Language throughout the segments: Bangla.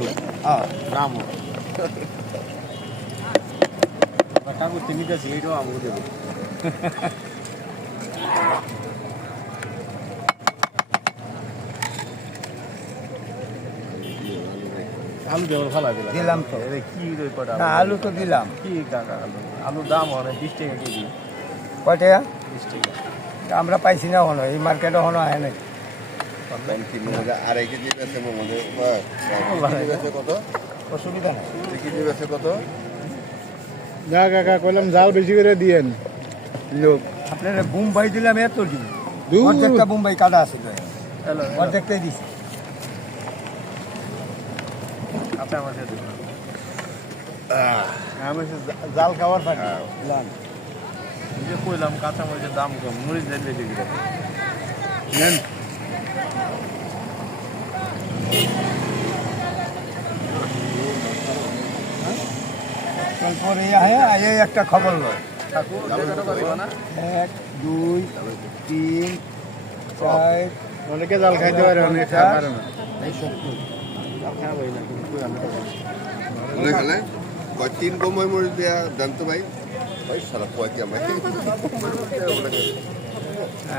একটু দামও কাগজ নিতেছি এইটাও আমাকে দেবো আলু দেওয়ার ভালো দিলাম তো কি কটা না আলু তো দিলাম কি টাকা আলুর দাম অনেক 20 টাকা কেজি কয় টাকা 20 টাকা আমরা পাইছি না হলো এই মার্কেটে হলো আয় নাই আড়াই কেজি বেছে কত অসুবিধা নেই কেজি বেছে কত যা কাকা কইলাম যাও বেশি করে দিয়েন লোক আপনারা বোম্বাই দিলাম এত দিন দূর। অর্ধেকটা বোম্বাই কাটা আছে অর্ধেকটাই দিছি আপনার মাঝে আমি জাল খাওয়ার পানি যে কইলাম কাঁচা মরিচের দাম কম মরিচ দেন বেশি দিলাম নেন পরে এই একটা খবর লয় ঠাকুর যেটা পারিব না 1 2 3 4 অনেকে জাল খাইতে পারে অনেকে খাইতে পারে না এই 70 আপনার বই না কিন্তু কই আমি মনে গেলে তিন বোমাই মরে দেয়া জানতো ভাই ভাই সারা পয়সা আমায়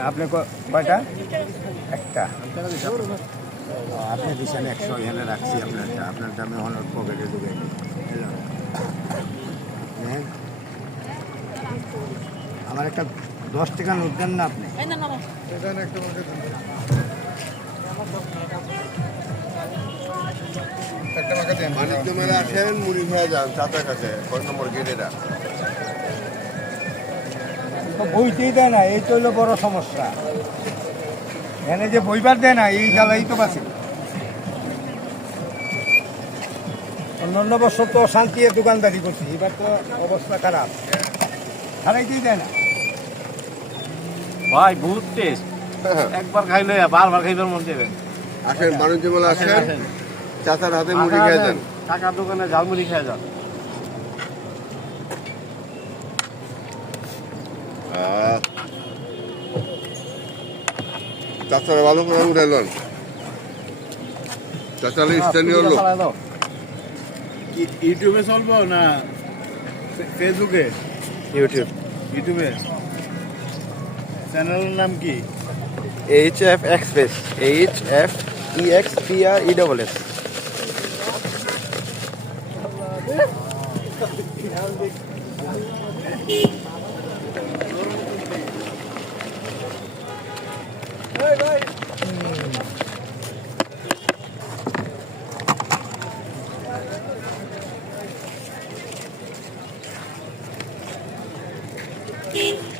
আপনি কয়টা একটা আপনি দিচ্ছেন 100 এখানে রাখছি আপনার দামে অনেক পকেটে ঢুকে আমার একটা 10 টাকা নোট দেন না আপনি বাণিজ্য মেলা আসেন মুড়ি খেয়ে যান চাচার কাছে কয় নম্বর গেট এটা বইতেই দেয় না এই তো হলো বড় সমস্যা এখানে যে বইবার দেয় না এই জ্বালাই তো বাঁচে অন্যান্য বছর তো শান্তি দোকানদারি করছি এবার তো অবস্থা খারাপ হারাইতেই দেয় না ভাই বহুত টেস্ট একবার খাইলে বারবার খাইবার মন যাবে আসেন বাণিজ্য মেলা আসেন চাচার হাতে মুড়ি খেয়ে যান টাকার দোকানে ঝালমুড়ি খেয়ে যান চাচারা ভালো করে উঠাইলেন চাচারা স্থানীয় লোক ইউটিউবে চলবো না ফেসবুকে ইউটিউবে চ্যানেলের নাম কি HF Express HFEXPRESS Beep.